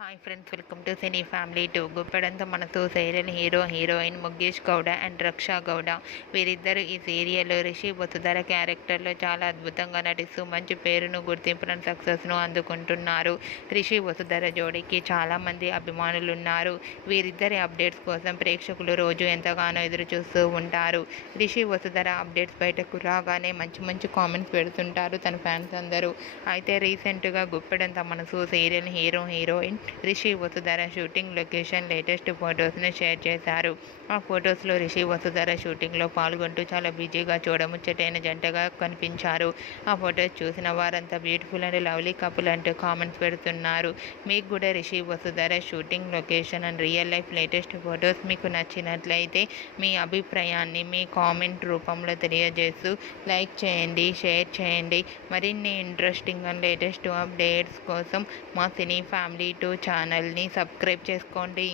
Hi friends, welcome to cine family two. Guppedantha Manasu serial heroine ముగ్గేష్ Gowda and రక్షా గౌడ. వీరిద్దరూ ఈ సీరియల్లో రిషి వసుధర క్యారెక్టర్లో చాలా అద్భుతంగా నటిస్తూ మంచి పేరును, గుర్తింపును, సక్సెస్ను అందుకుంటున్నారు. రిషి వసుధర జోడీకి చాలామంది అభిమానులు ఉన్నారు. వీరిద్దరి అప్డేట్స్ కోసం ప్రేక్షకులు రోజు ఎంతగానో ఎదురు చూస్తూ ఉంటారు. రిషి వసుధర అప్డేట్స్ బయటకు రాగానే మంచి మంచి కామెంట్స్ పెడుతుంటారు తన ఫ్యాన్స్ అందరూ. అయితే రీసెంట్గా Guppedantha Manasu serial heroine Rishi Vasudhara shooting location latest ఫొటోస్ను షేర్ చేశారు. ఆ ఫొటోస్లో రిషి వసుధర షూటింగ్లో పాల్గొంటూ చాలా బిజీగా చూడముచ్చటైన జంటగా కనిపించారు. ఆ ఫొటోస్ చూసిన వారంతా బ్యూటిఫుల్ అండ్ లవ్లీ కపుల్ అంటూ కామెంట్స్ పెడుతున్నారు. మీకు కూడా Rishi Vasudhara shooting location and real life latest photos మీకు నచ్చినట్లయితే మీ అభిప్రాయాన్ని మీ కామెంట్ రూపంలో తెలియజేస్తూ లైక్ చేయండి, షేర్ చేయండి. మరిన్ని ఇంట్రెస్టింగ్ అండ్ లేటెస్ట్ అప్డేట్స్ కోసం మా సినీ ఫ్యామిలీ టూ ఛానల్ని సబ్స్క్రైబ్ చేసుకోండి.